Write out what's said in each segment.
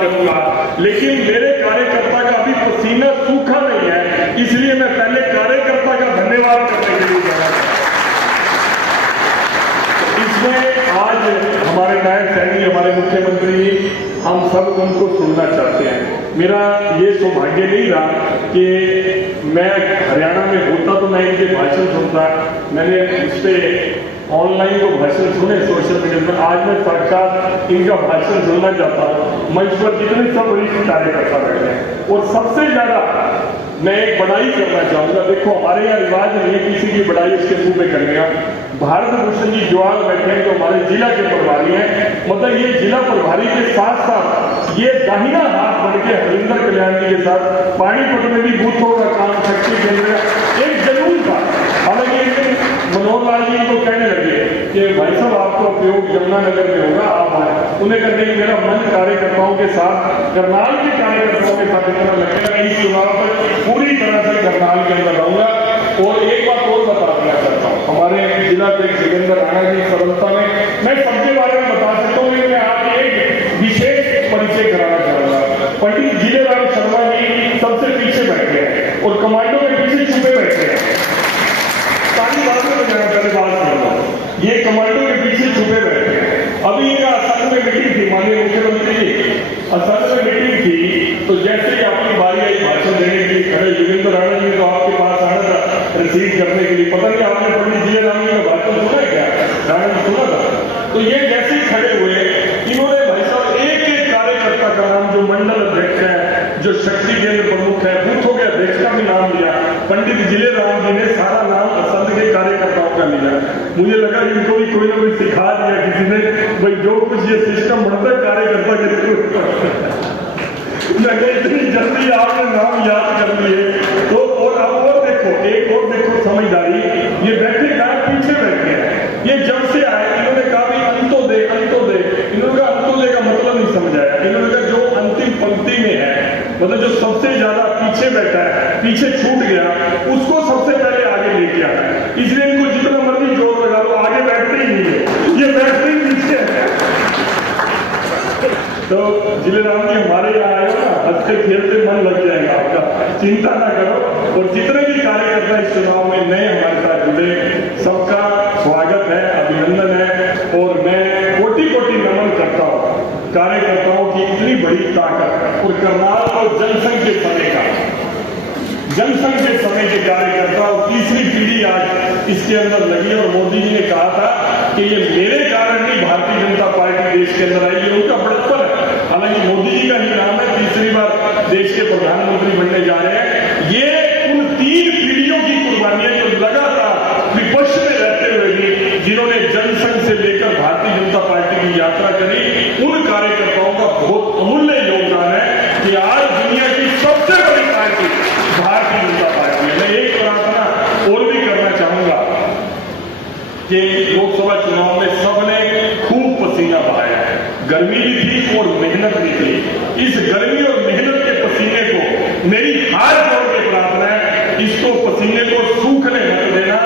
करूंगा, लेकिन मेरे कार्यकर्ता का अभी पसीना सूखा नहीं है, इसलिए मैं पहले कार्यकर्ता का धन्यवाद करने के लिए जाना चाहता हूं। इसमें आज हमारे नायक सैनी, हमारे मुख्यमंत्री, हम सब उनको सुनना चाहते हैं। मेरा ये सौभाग्य नहीं रहा कि मैं हरियाणा में होता तो मैं इनके भाषण सुनता, मैंने उस पर ऑनलाइन तो भाषण सुने सोशल मीडिया पर, आज मैं साक्षात इनका भाषण सुनना चाहता हूँ। मंच पर जितने सब वरिष्ठ कार्यकर्ता बैठे हैं, और सबसे ज्यादा मैं एक बड़ाई करना चाहूंगा। देखो हमारे यहाँ रिवाज नहीं है किसी की बड़ाई उसके मुंह पे करने का। भारत भूषण जी जवाल बैठे हैं जो हमारे जिला के प्रभारी हैं, मतलब ये जिला प्रभारी के साथ साथ ये दाहिना हाथ बन के हरिंदर कल्याण जी के साथ पानीपत में भी बूथों का काम, शक्ति केंद्र एक जरूर था। हालांकि मनोहर लाल जी को कहने लगे कि भाई साहब आपका उपयोग यमुनानगर में होगा, आप आए। उन्हें कहते हैं मेरा मन कार्यकर्ताओं के साथ, करनाल के कार्यकर्ताओं के साथ इतना लगेगा, इस चुनाव पर पूरी तरह से करनाल के अंदर रहूंगा। और एक बात और बता देना चाहता हूँ, हमारे जिला अध्यक्ष जोगेंद्र राणा जी सरलता में, मैं सबके बारे में बता सकता हूँ, मैं आपको एक विशेष परिचय कराना चाहूंगा। पंडित जिलेराम शर्मा जी सबसे पीछे बैठे हैं और कमांडो के पीछे छुपे बैठे हैं। सारी बातों में जाना पहले बात करूंगा, ये कमांडो के पीछे छुपे बैठे हैं। अभी इनका असम में मीटिंग थी, माननीय मुख्यमंत्री जी असम में मीटिंग थी, तो जैसे ही आपकी बारी आई भाषण देने के लिए खड़े, जोगेंद्र राणा जी तो आपके पास आना था रिसीव करने के लिए। पता नहीं आपने पंडित जिलेराम जी का भाषण सुना है क्या? राणा जी सुना था? तो ये जैसे ही खड़े हुए, इन्होंने भाई साहब एक एक कार्यकर्ता का नाम, जो मंडल अध्यक्ष है, जो शक्ति केंद्र प्रमुख है, बूथों के अध्यक्ष का भी नाम लिया। पंडित जिलेराम जी ने सारा नाम असंध के कार्यकर्ताओं का लिया। मुझे लगा इनको भी कोई ना कोई सिखा दिया किसी ने, भाई जो कुछ ये सिस्टम बनता है कार्यकर्ता के इतनी जल्दी आपने नाम याद कर लिए। तो और देखो, एक और देखो समझदारी, ये बैठे कहा पीछे बैठे हैं। ये जब से आए इन्होंने कहा भी अंत्योदय अंत्योदय, इन्होंने कहा अंत्योदय का मतलब नहीं समझाया। इन्होंने कहा जो अंतिम पंक्ति में है, मतलब जो सबसे ज्यादा पीछे बैठा है, पीछे छूट गया, उसको सबसे पहले आगे लेके आना। इसलिए इनको जितना मर्जी जोर लगा लो, आगे बैठते ही नहीं है, ये बैठते ही पीछे है। तो जिलेराम जी हमारे यहाँ आए हो ना, हंसते खेलते मन लग जाएगा आपका, चिंता ना करो। और जितने भी कार्यकर्ता इस चुनाव में नए हमारे साथ जुड़े, सबका स्वागत है, अभिनंदन है। और मैं कोटि कोटि नमन करता हूँ कार्यकर्ताओं की इतनी बड़ी ताकत, और करनाल और जनसंघ के समय का, जनसंघ के समय के कार्यकर्ता और तीसरी पीढ़ी आज इसके अंदर लगी। और मोदी जी ने कहा था कि ये मेरे कारण नहीं भारतीय जनता पार्टी देश के अंदर आई, ये उनका बड़प्पन है। हालांकि मोदी जी का ही नाम है, तीसरी बार देश के प्रधानमंत्री बनने जा रहे हैं। ये उन तीन पीढ़ियों की कुर्बानियां जो लगातार विपक्ष में रहते हुए भी, जिन्होंने जनसंघ से लेकर भारतीय जनता पार्टी की यात्रा करी, उन कार्यकर्ताओं का बहुत अमूल्य योगदान है कि आज दुनिया की सबसे बड़ी पार्टी भारतीय जनता पार्टी है। मैं एक प्रार्थना और भी करना चाहूंगा कि लोकसभा चुनाव में सबने खूब पसीना बहाया है, गर्मी भी थी और मेहनत भी थी। इस गर्मी और मेहनत के पसीने को मेरी हाथ जोड़ के प्रार्थना है, इसको पसीने को सूखने मत देना।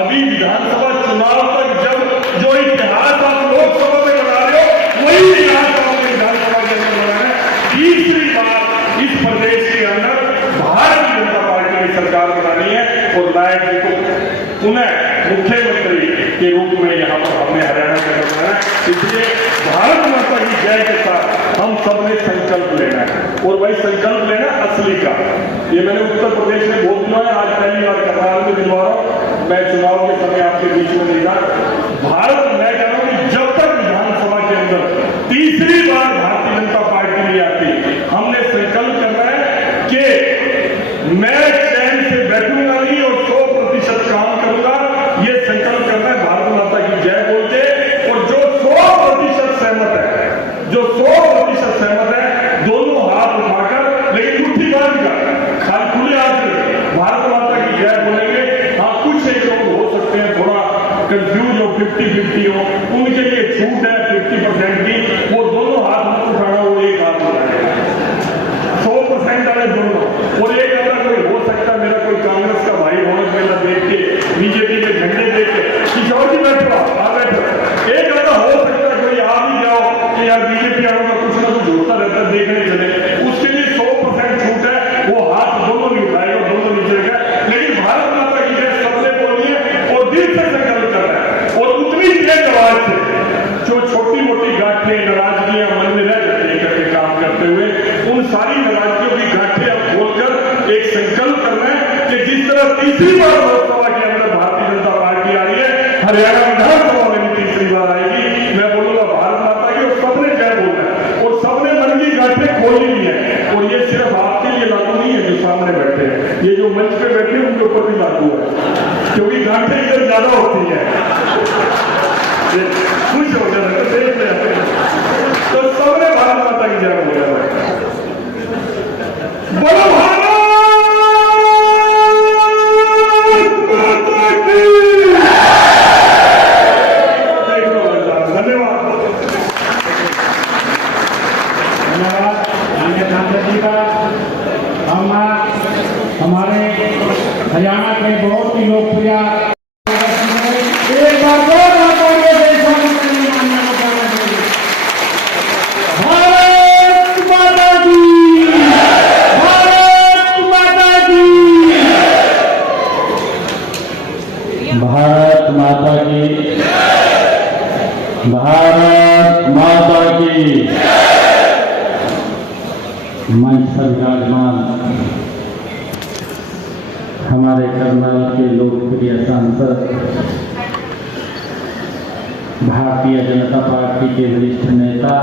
अभी विधानसभा चुनाव तक जब जो इतिहास आप लोकसभा में बना रहे हो, वही विधानसभा में विधानसभा के अंदर बनाना है। तीसरी बार इस प्रदेश के अंदर भारतीय जनता पार्टी की सरकार बनानी है, और नायक जी को पुनः मुख्यमंत्री के रूप में यहाँ पर हमने हरियाणा के अंदर बनाया है। इसलिए भारत माता की जय के साथ हम सबने संकल्प लेना है, और वही संकल्प लेना असली का। ये मैंने उत्तर प्रदेश में बहुत दिनों है, आज पहली बार करनाल में दिलवा रहा हूं। मैं चुनाव के समय आपके बीच में नहीं था। भारत, मैं कह रहा हूं कि जब तक विधानसभा के अंदर तीसरी बार भारतीय जनता पार्टी नहीं आती, हमने संकल्प करना है कि मैं चैन से बैठूंगा नहीं और 100% काम करूंगा। ये संकल्प करना है, भारत माता की जय बोलते। और जो 100% सहमत है, जो 100% सहमत है, दोनों हाथ उठाकर, लेकिन मुट्ठी बांध कर, खाली खुले हाथ से भारत माता की जय बोलेंगे। हाँ, कुछ एक लोग हो सकते हैं थोड़ा कंफ्यूज हो, 50-50 हो, उनके लिए छूट है 50% की, वो दोनों हाथ मत उठाना, वो एक हाथ उठाएगा। 100% वाले दोनों। और एक अगर कोई हो सकता, मेरा कोई कांग्रेस का भाई होना मेला देख के, बीजेपी के झंडे देख के, किशोर जी बैठो, आ बैठो, एक अगर हो सकता कोई आ भी जाओ कि यार बीजेपी आने का कुछ ना कुछ होता रहता है, देखने एक संकल्प करना है कि जिस तरह तीसरी बार लोकसभा के अंदर भारतीय जनता पार्टी आ रही है, हरियाणा विधानसभा में भी तीसरी बार आएगी। मैं बोलूंगा भारत माता की, और सबने जय बोलना है और सबने मन की गांठें खोलनी भी है। और ये सिर्फ आपके लिए लागू नहीं है जो सामने बैठे हैं, ये जो मंच पे बैठे हैं उनके ऊपर भी लागू है, क्योंकि गांठें इधर ज्यादा होती है। खुश हो जाए तो सबने भारत माता की जय बोला है। बोलो भारत माता की। धन्यवाद। धन्यवाद माननीय सांसद जी का। हम हमारे हरियाणा के बहुत ही लोकप्रिय एक बार भारत माता की, भारत माता की। मंच पर विराजमान हमारे करनाल के लोकप्रिय सांसद, भारतीय जनता पार्टी के वरिष्ठ नेता,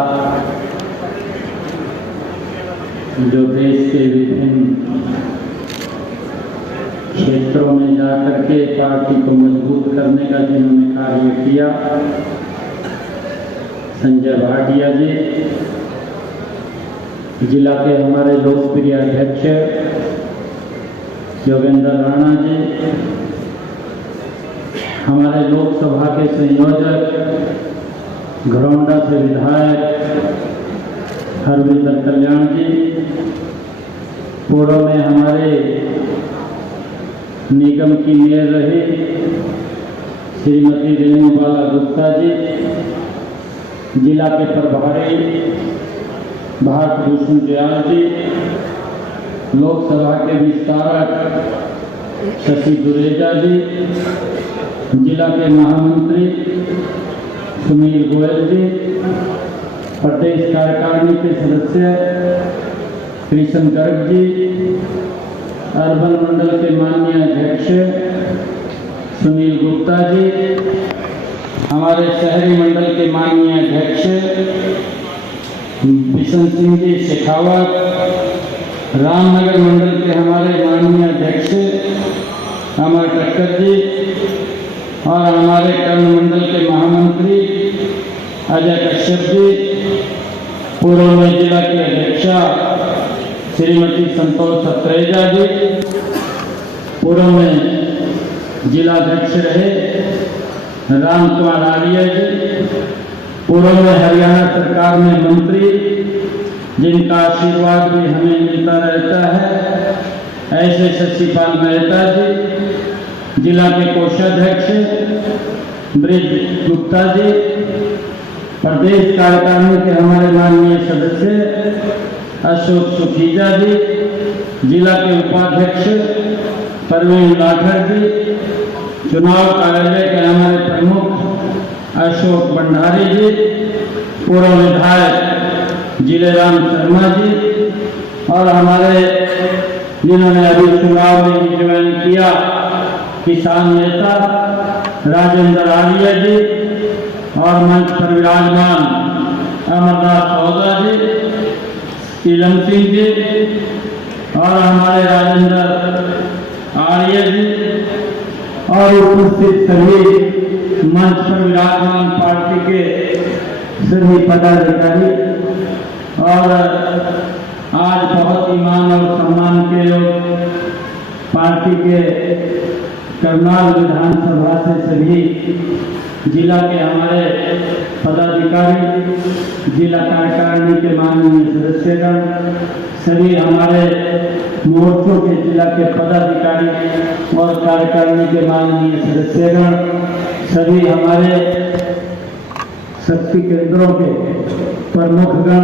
जो देश के विभिन्न क्षेत्रों में जाकर के पार्टी को मजबूत करने का जिन्होंने कार्य किया, संजय भाटिया जी, जिला के हमारे लोकप्रिय अध्यक्ष योगेंद्र राणा जी, हमारे लोकसभा के संयोजक घरौंडा से विधायक हरविंदर कल्याण जी, पूर्व में हमारे निगम की मेयर रही श्रीमती रेणु बाला गुप्ता जी, जिला के प्रभारी भारत भूषण दयाल जी, लोकसभा के विस्तारक शशि दुरेजा जी, जिला के महामंत्री सुनील गोयल जी, प्रदेश कार्यकारिणी के सदस्य कृष्ण गर्ग जी, अर्बन मंडल के माननीय अध्यक्ष सुनील गुप्ता जी, हमारे शहरी मंडल के माननीय अध्यक्ष बिशन सिंह जी शेखावत, रामनगर मंडल के हमारे माननीय अध्यक्ष अमर टक्कर जी और हमारे कर्ण मंडल के महामंत्री अजय कश्यप जी, पूर्व में जिला की अध्यक्षा श्रीमती संतोष सत्रेजा जी, पूर्व में जिला अध्यक्ष रहे राम कुमार आर्य जी, पूर्व में हरियाणा सरकार में मंत्री, जिनका आशीर्वाद भी हमें मिलता रहता है, ऐसे शशिपाल मेहता जी, जिला के कोषाध्यक्ष ब्रिज गुप्ता जी, प्रदेश कार्यकारिणी के हमारे माननीय सदस्य अशोक सुखीजा जी, जिला के उपाध्यक्ष परवीन लाठर जी, चुनाव कार्यालय के हमारे प्रमुख अशोक भंडारी जी, पूर्व विधायक जिलेराम शर्मा जी और हमारे जिन्होंने अभी चुनाव में भी ज्वाइन किया किसान नेता राजेंद्र आर्य जी और मंच पर विराजमान अमरनाथ सौदा जी, शीलम सिंह जी और हमारे राजेंद्र आर्य जी और उपस्थित सभी मंच पर विराजमान पार्टी के सभी पदाधिकारी और आज बहुत ही मान और सम्मान के लोग पार्टी के करनाल विधानसभा से सभी जिला के हमारे पदाधिकारी, जिला कार्यकारिणी के माननीय सदस्यगण, सभी हमारे मोर्चों के जिला के पदाधिकारी और कार्यकारिणी के माननीय सदस्यगण, सभी हमारे शक्ति केंद्रों के प्रमुखगण,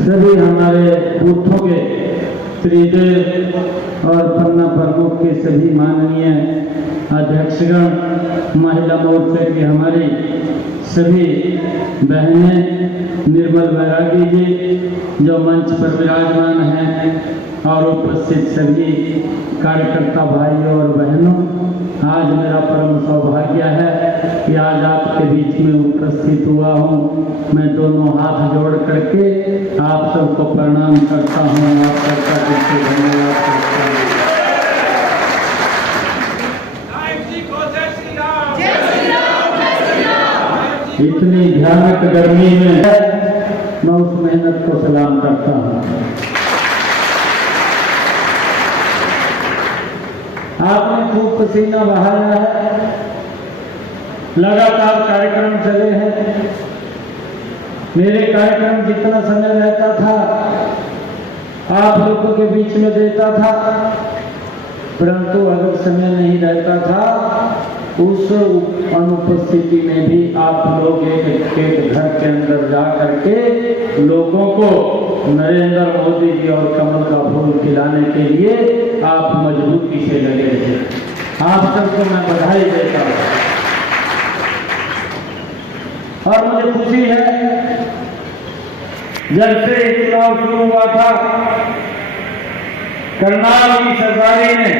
सभी हमारे बूथों के त्रिदेव और पन्ना प्रमुख के सभी माननीय अध्यक्षगण, महिला मोर्चे की हमारी सभी बहनें निर्मल बैरागी जी जो मंच पर विराजमान हैं और उपस्थित सभी कार्यकर्ता भाइयों और बहनों, आज मेरा परम सौभाग्य है कि आज आपके बीच में उपस्थित हुआ हूँ। मैं दोनों हाथ जोड़ करके आप सबको प्रणाम करता हूँ। आप सबका दिल से धन्यवाद करता हूँ। इतनी भयानक गर्मी में मैं उस मेहनत को सलाम करता हूँ। आपने खूब पसीना बहाया है, लगातार कार्यक्रम चले हैं। मेरे कार्यक्रम जितना समय रहता था आप लोगों के बीच में देता था, परंतु अगर समय नहीं रहता था उस अनुपस्थिति में भी आप लोग एक घर के अंदर जा करके लोगों को नरेंद्र मोदी जी और कमल का फूल खिलाने के लिए आप मजबूती से लगे थे। आप सबको मैं बधाई देता हूँ और मुझे खुशी है जब से चुनाव शुरू हुआ था करनाल की सरकारी ने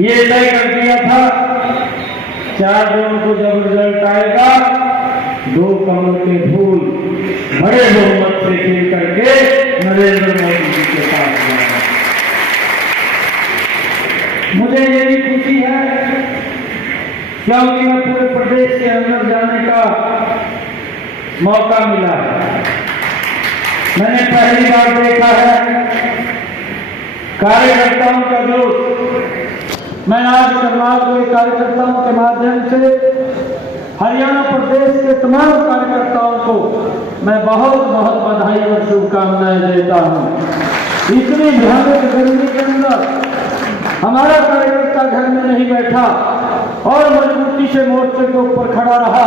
ये तय कर दिया था 4 जून को जब रिजल्ट आएगा 2 कमल के फूल बड़े बहुमत से खिल करके नरेंद्र मोदी जी के पास जाएगा। मुझे ये भी खुशी है क्योंकि मैं पूरे प्रदेश के अंदर जाने का मौका मिला है। मैंने पहली बार देखा है कार्यकर्ताओं का जोश। मैं आज करनाल के कार्यकर्ताओं के माध्यम से हरियाणा प्रदेश के तमाम कार्यकर्ताओं को मैं बहुत बहुत बधाई और शुभकामनाएं देता हूं। इतनी भयानक गर्मी के अंदर हमारा कार्यकर्ता घर में नहीं बैठा और मजबूती से मोर्चे के ऊपर खड़ा रहा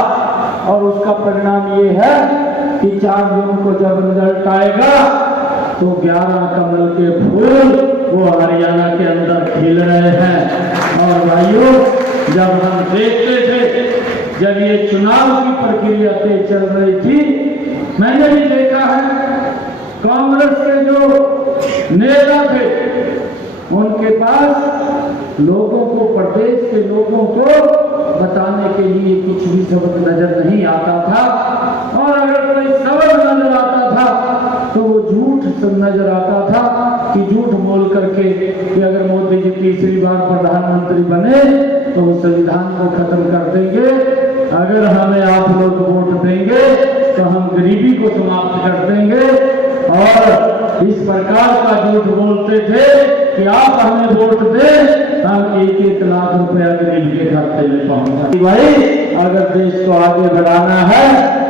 और उसका परिणाम ये है कि 4 जून को जब रिजल्ट आएगा तो 11 कमल के फूल वो हरियाणा के अंदर खिल रहे हैं। और भाइयों, जब हम देखते थे जब ये चुनाव की प्रक्रिया तेज चल रही थी, मैंने भी देखा है कांग्रेस के जो नेता थे उनके पास लोगों को, प्रदेश के लोगों को बताने के लिए कुछ भी सबक नजर नहीं आता था और अगर कोई सबक नजर आता था तो वो झूठ नजर आता था कि झूठ बोल करके कि अगर मोदी जी तीसरी बार प्रधानमंत्री बने तो वो संविधान को खत्म कर देंगे, अगर हमें आप लोग वोट देंगे तो हम गरीबी को समाप्त कर देंगे। और इस प्रकार का झूठ बोलते थे कि आप हमें वोट दें, हम 1-1 लाख रुपया गरीब के खाते में पहुंचा। भाई, अगर देश को आगे बढ़ाना है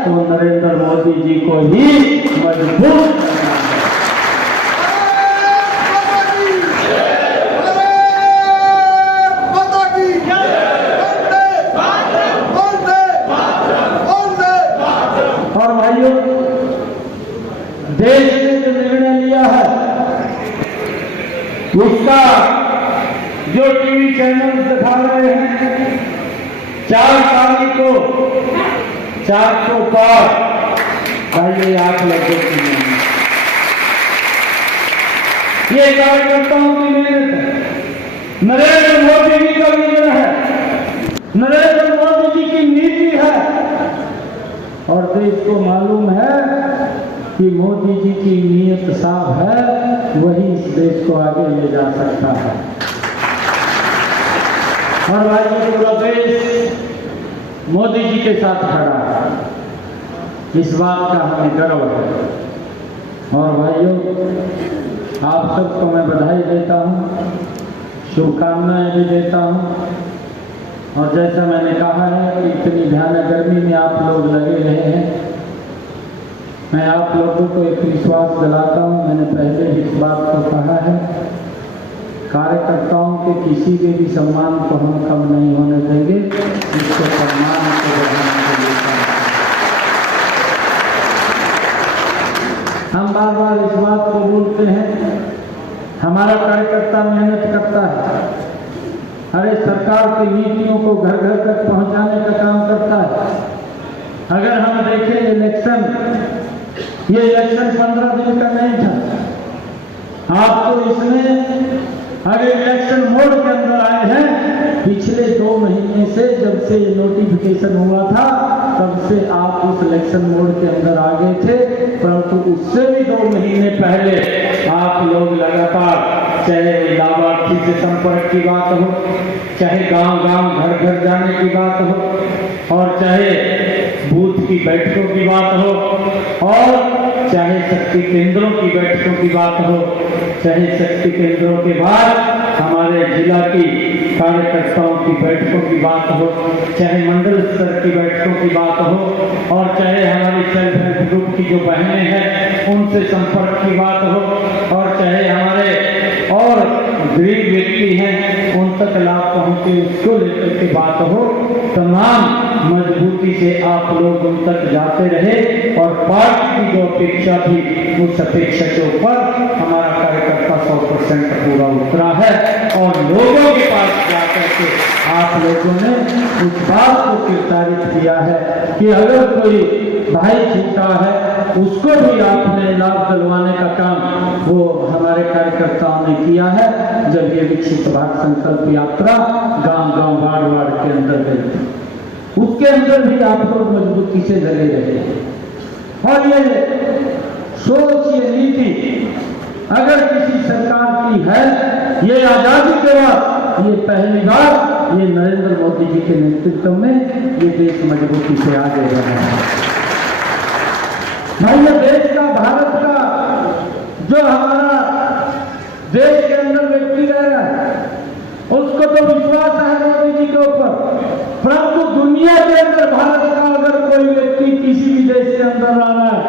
तो नरेंद्र मोदी जी को ही मजबूत करना है। और भाइयों, देश ने जो निर्णय लिया है उसका जो टीवी चैनल दिखा रहे हैं 4 तारीख को 400 पार, भाई आप लोगों की ये कार्यकर्ताओं की मेहनत है, नरेंद्र मोदी जी का विजन है, नरेंद्र मोदी जी की नीति है और देश को मालूम है कि मोदी जी की नीयत साफ है, वही इस देश को आगे ले जा सकता है। और भाई, पूरा देश मोदी जी के साथ खड़ा है, इस बात का हमें गर्व है। और भाइयों, आप सबको मैं बधाई देता हूँ, शुभकामनाएं भी देता हूँ। और जैसा मैंने कहा है कि इतनी भयानक गर्मी में आप लोग लगे रहे हैं, मैं आप लोगों को एक विश्वास दिलाता हूँ। मैंने पहले ही इस बात को कहा है, कार्यकर्ताओं के किसी के भी सम्मान को हम कम नहीं होने देंगे, इसको सम्मान को बढ़ाने के लिए हम बार बार इस बात को बोलते हैं, हमारा कार्यकर्ता मेहनत करता है, अरे सरकार की नीतियों को घर घर तक पहुंचाने का काम करता है, अगर हम देखें इलेक्शन, ये इलेक्शन 15 दिन का नहीं था। आपको इसमें अगर इलेक्शन मोड के अंदर आए हैं, पिछले 2 महीने से जब से ये नोटिफिकेशन हुआ था तब से आप उस इलेक्शन मोड के अंदर आ गए थे, परंतु उससे भी 2 महीने पहले आप लोग लगातार, चाहे लाभार्थी से संपर्क की बात हो, चाहे गांव-गांव घर-घर जाने की बात हो, और चाहे बूथ की बैठकों की बात हो, और चाहे शक्ति केंद्रों की बैठकों की बात हो, चाहे शक्ति केंद्रों के बाद हमारे जिला की कार्यकर्ताओं की बैठकों की बात हो, चाहे मंडल स्तर की बैठकों की बात हो, और चाहे हमारी सेल्फ हेल्प ग्रुप की जो बहनें हैं उनसे संपर्क की बात हो, और चाहे हमारे और गरीब व्यक्ति हैं उन तक लाभ पहुंचे उसको लेकर के बात हो, तमाम मजबूती से आप लोग उन तक जाते रहे, और पार्टी की जो अपेक्षा थी उस अपेक्षा के ऊपर हमारा कार्यकर्ता 100% पूरा उतरा है, और लोगों के पास जाकर के आप लोगों ने इस बात को निर्धारित किया है कि अगर कोई भाई छूटा है उसको भी आपने लाभ दिलवाने का काम वो हमारे कार्यकर्ताओं ने किया है। जब ये विकसित भारत संकल्प यात्रा गांव-गांव वार्ड-वार्ड के अंदर गई, उसके अंदर भी आप लोग मजबूती से लगे रहे, और ये सोच, ये नीति अगर किसी सरकार की है, ये आजादी के बाद ये पहली बार ये नरेंद्र मोदी जी के नेतृत्व में ये देश मजबूती से आगे रहा है। भाई, ये देश का, भारत का जो हमारा देश के अंदर व्यक्ति रह रहा है उसको तो विश्वास है मोदी जी के ऊपर, परंतु दुनिया के अंदर भारत का अगर कोई व्यक्ति किसी भी देश के अंदर आ रहा है,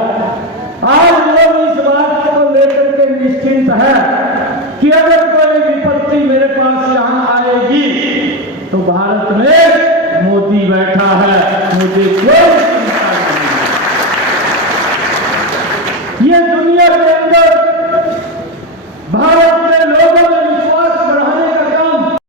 आज लोग इस बात को लेकर के निश्चिंत है कि अगर